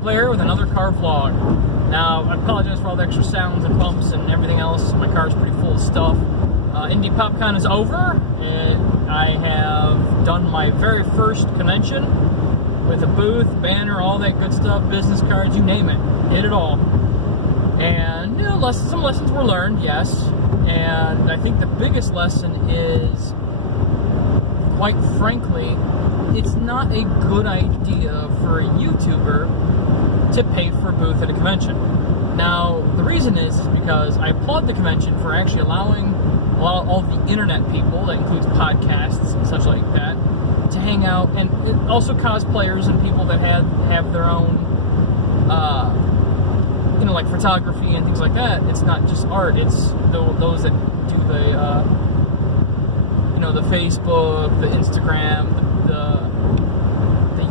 Player with another car vlog. Now, I apologize for all the extra sounds and bumps and everything else. My car's pretty full of stuff. Indy PopCon is over, and I have done my very first convention with a booth, banner, all that good stuff, business cards, you name it. Did it all. And, you know, some lessons were learned, yes. And I think the biggest lesson is, quite frankly, it's not a good idea for a YouTuber to pay for a booth at a convention. Now, the reason is because I applaud the convention for actually allowing all the internet people, that includes podcasts and such like that, to hang out, and also cosplayers and people that have their own, you know, like photography and things like that. It's not just art, it's those that do the, you know, the Facebook, the Instagram, the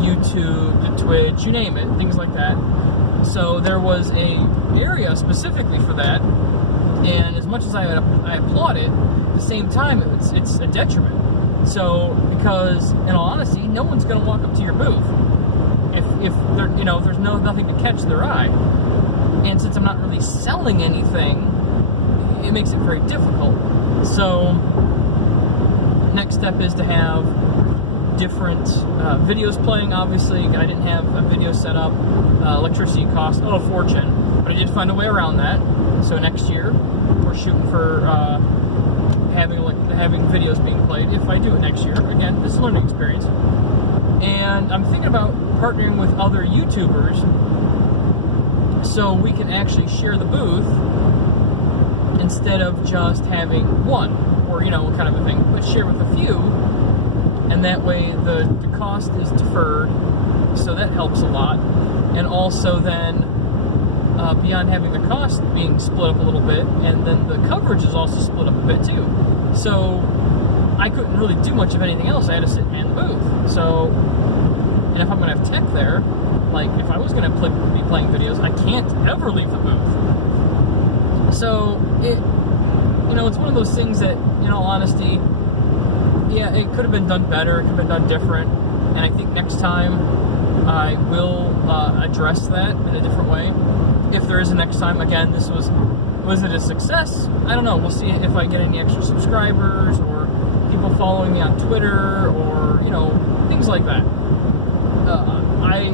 YouTube, the Twitch, you name it, things like that. So there was a area specifically for that, and as much as I applaud it, at the same time it's a detriment. So, because in all honesty, no one's going to walk up to your booth if there, you know, if there's nothing to catch their eye. And since I'm not really selling anything, it makes it very difficult. So, next step is to have different videos playing. Obviously, I didn't have a video set up. Electricity cost a fortune, but I did find a way around that. So next year, we're shooting for having videos being played. If I do it next year, again, this is a learning experience. And I'm thinking about partnering with other YouTubers so we can actually share the booth instead of just having one, or, you know, kind of a thing, but share with a few. And that way the cost is deferred, so that helps a lot. And also then, beyond having the cost being split up a little bit, and then the coverage is also split up a bit too. So I couldn't really do much of anything else. I had to sit and man the booth. So, and if I'm going to have tech there, like if I was going to be playing videos, I can't ever leave the booth. So it, you know, it's one of those things that, in all honesty, yeah, it could have been done better, it could have been done different, and I think next time I will address that in a different way. If there is a next time. Again, this was it a success? I don't know. We'll see if I get any extra subscribers or people following me on Twitter, or, you know, things like that. I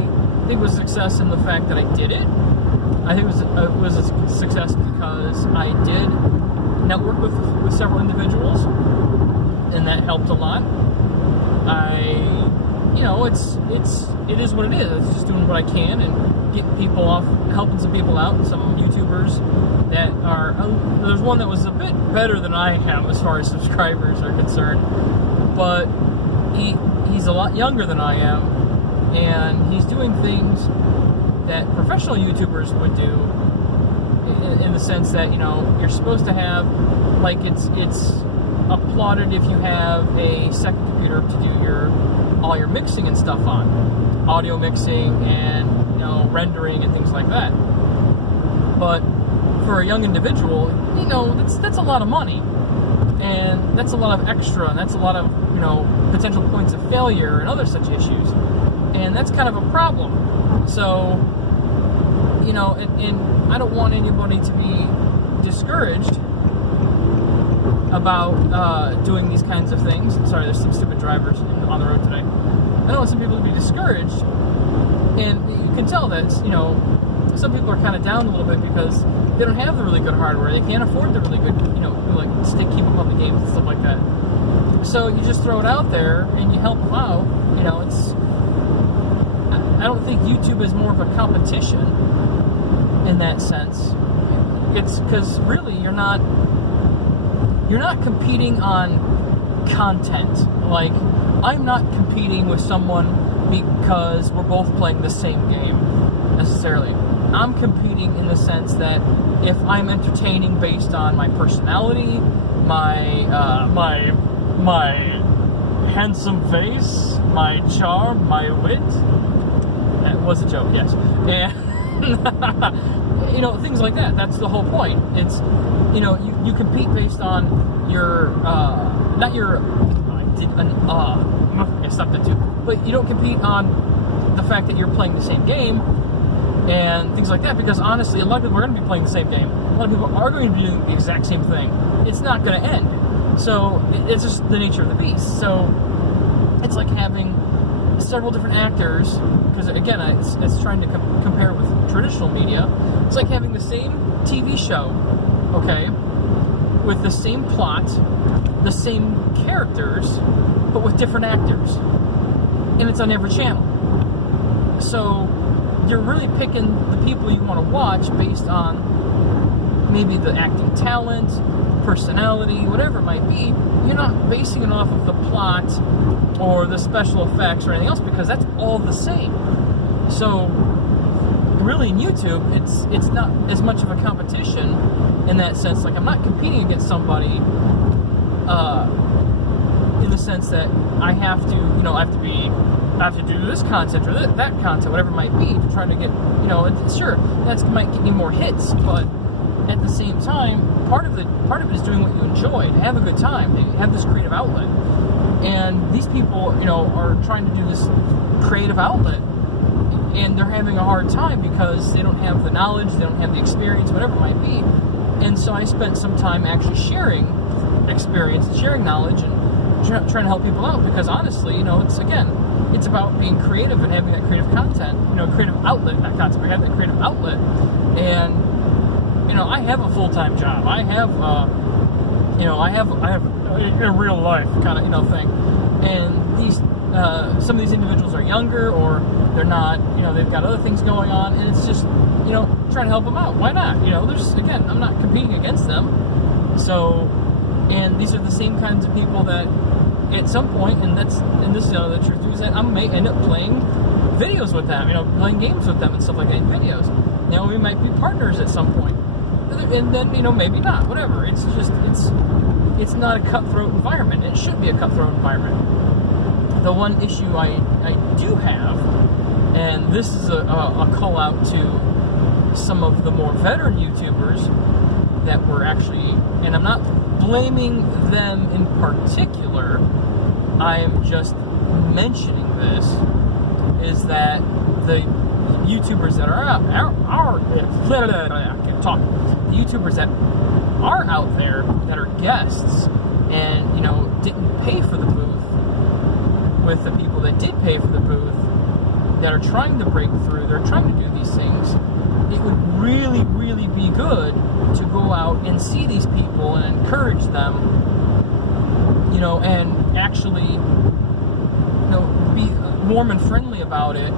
think it was a success in the fact that I did it. I think it was a success because I did network with several individuals, and that helped a lot. You know, it is what it is. It's just doing what I can and getting people off, helping some people out, some YouTubers that are, there's one that was a bit better than I am as far as subscribers are concerned, but he's a lot younger than I am, and he's doing things that professional YouTubers would do, in the sense that, you know, you're supposed to have, like, it's applauded if you have a second computer to do all your mixing and stuff on, audio mixing and, you know, rendering and things like that. But for a young individual, you know, that's a lot of money, and that's a lot of extra, and that's a lot of, you know, potential points of failure and other such issues, and that's kind of a problem. So, you know, and I don't want anybody to be discouraged about doing these kinds of things. Sorry, there's some stupid drivers on the road today. I don't want some people to be discouraged, and you can tell that, you know, some people are kind of down a little bit because they don't have the really good hardware. They can't afford the really good, you know, like keep up on the games and stuff like that. So you just throw it out there and you help them out. You know, I don't think YouTube is more of a competition in that sense. It's because really you're not competing on content. Like, I'm not competing with someone because we're both playing the same game, necessarily. I'm competing in the sense that if I'm entertaining based on my personality, my handsome face, my charm, my wit, that was a joke, yes, and you know, things like that. That's the whole point. It's, you know, you compete based on your, not your, I stopped it too, but you don't compete on the fact that you're playing the same game. and things like that, because honestly, a lot of people are going to be playing the same game. A lot of people are going to be doing the exact same thing. It's not going to end. So it's just the nature of the beast. So it's like having several different actors, because again, it's trying to compare with traditional media. It's like having the same TV show, okay, with the same plot, the same characters, but with different actors. And it's on every channel. So you're really picking the people you want to watch based on maybe the acting talent, personality, whatever it might be. You're not basing it off of the plot or the special effects or anything else, because that's all the same. So really in YouTube, it's not as much of a competition in that sense. Like, I'm not competing against somebody in the sense that I have to do this content or that content, whatever it might be, to try to get, sure, that might get me more hits, but at the same time, part of it is doing what you enjoy, to have a good time, to have this creative outlet. And these people, are trying to do this creative outlet, and they're having a hard time because they don't have the knowledge, they don't have the experience, whatever it might be. And so I spent some time actually sharing experience and sharing knowledge and trying to help people out, because honestly, it's about being creative and having that creative content, creative outlet, not content, but have that creative outlet. And I have a full-time job. I have a real life kind of thing. And these some of these individuals are younger, or they're not, they've got other things going on, and it's just, trying to help them out. Why not? I'm not competing against them. So, and these are the same kinds of people that at some point, and this is the truth is that I may end up playing videos with them, playing games with them and stuff like that in videos. Now, we might be partners at some point. And then, maybe not, whatever. It's just, it's not a cutthroat environment. It should be a cutthroat environment. The one issue I do have, and this is a call out to some of the more veteran YouTubers that were actually, and I'm not blaming them in particular, I am just mentioning this, is that the YouTubers that YouTubers that are out there that are guests and didn't pay for the booth, with the people that did pay for the booth, that are trying to break through, they're trying to do these things, it would really, really be good to go out and see these people and encourage them, and actually, be warm and friendly about it,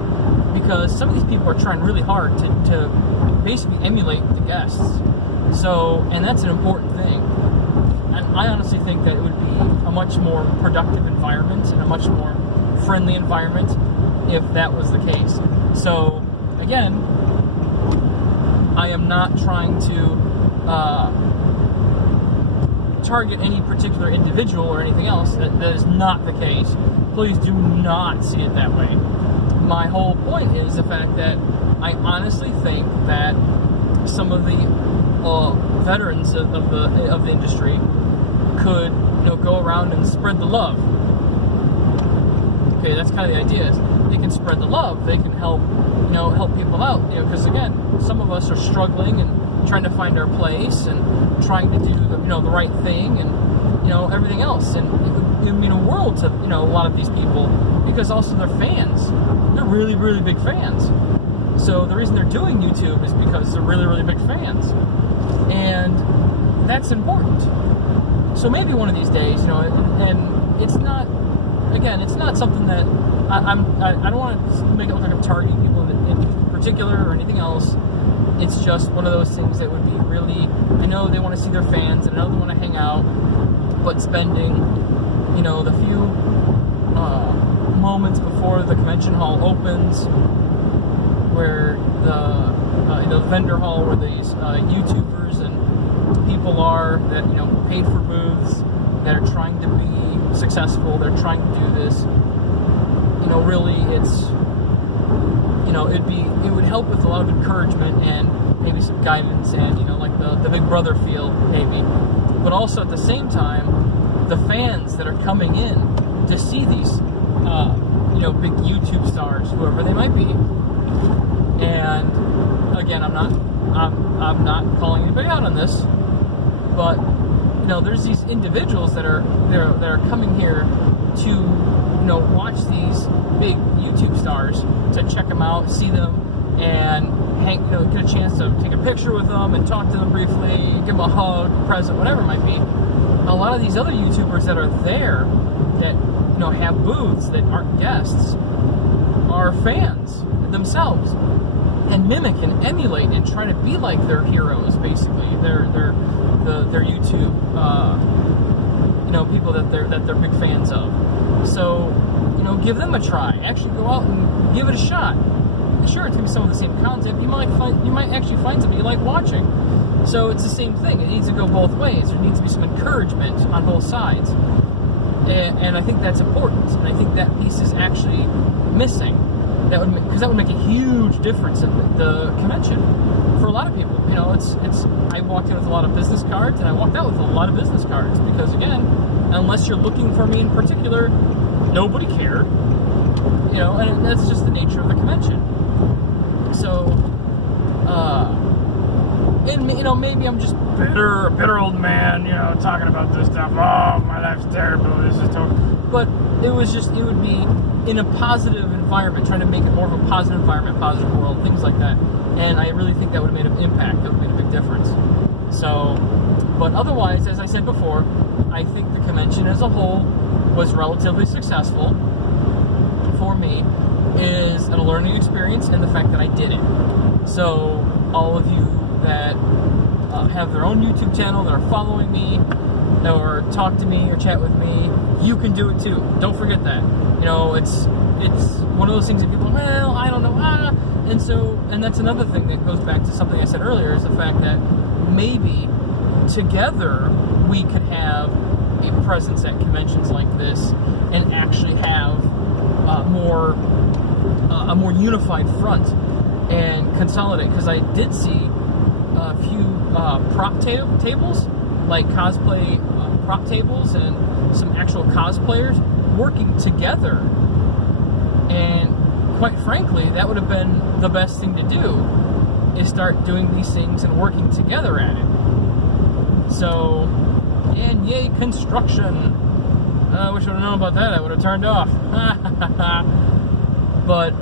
because some of these people are trying really hard to basically emulate the guests. So, and that's an important thing. And I honestly think that it would be a much more productive environment and a much more friendly environment if that was the case. So, again, I am not trying to target any particular individual or anything else. That is not the case. Please do not see it that way. My whole point is the fact that I honestly think that some of the veterans of the industry could go around and spread the love. Okay, that's kind of the idea. Is they can spread the love. They can help people out. Because again, some of us are struggling and trying to find our place and trying to do the right thing and everything else. And it would mean a world to a lot of these people, because also they're fans. They're really, really big fans. So the reason they're doing YouTube is because they're really, really big fans. And that's important. So maybe one of these days, and it's not, again, it's not something that I don't want to make it look like I'm targeting people in particular or anything else. It's just one of those things that would be really, I know they want to see their fans, and I know they want to hang out, but spending, the few moments before the convention hall opens, where the vendor hall where these YouTubers and people are that paid for booths, that are trying to be successful, they're trying to do this. Really, it's it would help with a lot of encouragement and maybe some guidance and like the Big Brother feel maybe, but also at the same time, the fans that are coming in to see these big YouTube stars, whoever they might be, and again, I'm not calling anybody out on this, but there's these individuals that are coming here to watch these big YouTube stars, to check them out, see them, and get a chance to take a picture with them and talk to them briefly, give them a hug, a present, whatever it might be. A lot of these other YouTubers that are there, that have booths, that aren't guests, are fans themselves, and mimic and emulate and try to be like their heroes, basically. Their YouTube people that they're big fans of. So give them a try. Actually go out and give it a shot. Sure, it's gonna be some of the same content. You might actually find something you like watching. So it's the same thing. It needs to go both ways. There needs to be some encouragement on both sides, and I think that's important. And I think that piece is actually missing. That would make a huge difference in the convention for a lot of people. I walked in with a lot of business cards, and I walked out with a lot of business cards because, again, unless you're looking for me in particular, nobody cared. And that's just the nature of the convention. So, and maybe I'm just a bitter old man, talking about this stuff. Oh, my life's terrible. This is total. But it would be in a positive environment, trying to make it more of a positive environment, positive world, things like that. And I really think that would have made an impact. That would have made a big difference. So, but otherwise, as I said before, I think the convention as a whole was relatively successful for me. Is a learning experience, and the fact that I did it. So all of you that have their own YouTube channel, that are following me, or talk to me, or chat with me, you can do it too. Don't forget that. It's one of those things that people, well, I don't know, and that's another thing that goes back to something I said earlier, is the fact that maybe together we could have a presence at conventions like this and actually have a more unified front and consolidate, because I did see a few prop tables, like cosplay prop tables, and some actual cosplayers working together, and quite frankly that would have been the best thing to do, is start doing these things and working together at it. So, and yay construction. I wish I would have known about that. I would have turned off. But,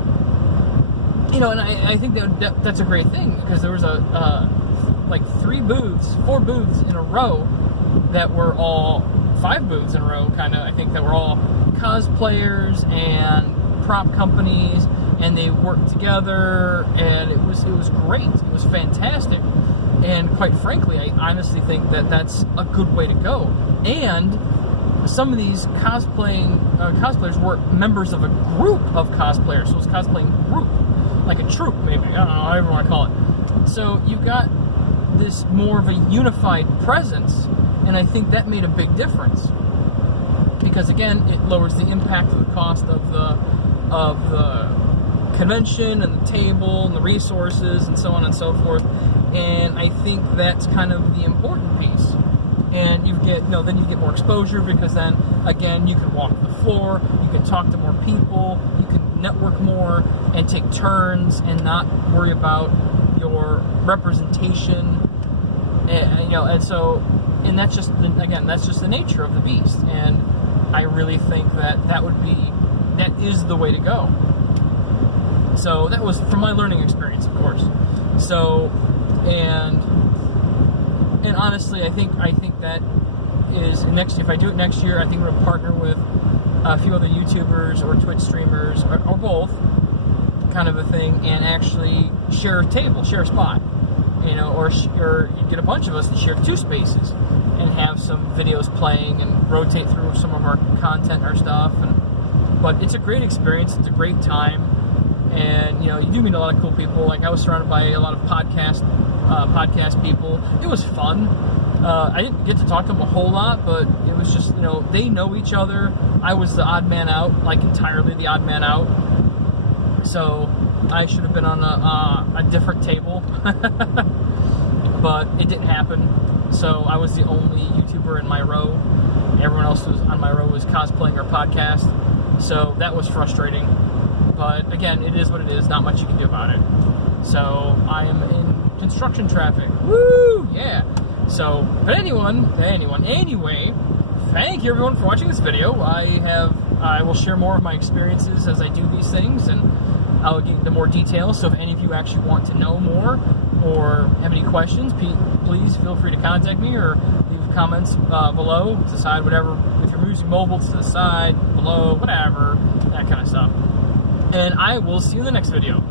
and I think that's a great thing, because there was like 4 booths in a row that were all, 5 booths in a row, kind of, I think, that were all cosplayers and prop companies, and they worked together, and it was great. It was fantastic. And quite frankly, I honestly think that that's a good way to go. And some of these cosplayers were members of a group of cosplayers, so it was cosplaying group, like a troupe, maybe. I don't know, however you want to call it. So you've got this more of a unified presence, and I think that made a big difference, because again, it lowers the impact of the cost of the convention and the table and the resources and so on and so forth. And I think that's kind of the important piece. And then you get more exposure, because then again you can walk the floor, you can talk to more people, you can network more and take turns and not worry about your representation. And that's just the nature of the beast. And I really think that is the way to go. So that was from my learning experience, of course. So, and honestly, I think that is next. If I do it next year, I think I'm going to partner with a few other YouTubers or Twitch streamers, or both, kind of a thing, and actually share a table, share a spot, or you get a bunch of us to share 2 spaces and have some videos playing and rotate through some of our content, our stuff. But it's a great experience. It's a great time. And you do meet a lot of cool people. Like, I was surrounded by a lot of podcast people. It was fun. I didn't get to talk to them a whole lot, but it was just, they know each other. I was the odd man out, like entirely the odd man out. So I should have been on a different table, but it didn't happen. So I was the only YouTuber in my row. Everyone else was on my row was cosplaying or podcast. So that was frustrating. But again, it is what it is. Not much you can do about it. So I am in construction traffic. Woo! Yeah. So, but anyway, thank you everyone for watching this video. I will share more of my experiences as I do these things, and I'll get into more details. So if any of you actually want to know more or have any questions, please feel free to contact me or leave comments below to the side, whatever. If you're using mobile, to the side, below, whatever, that kind of stuff. And I will see you in the next video.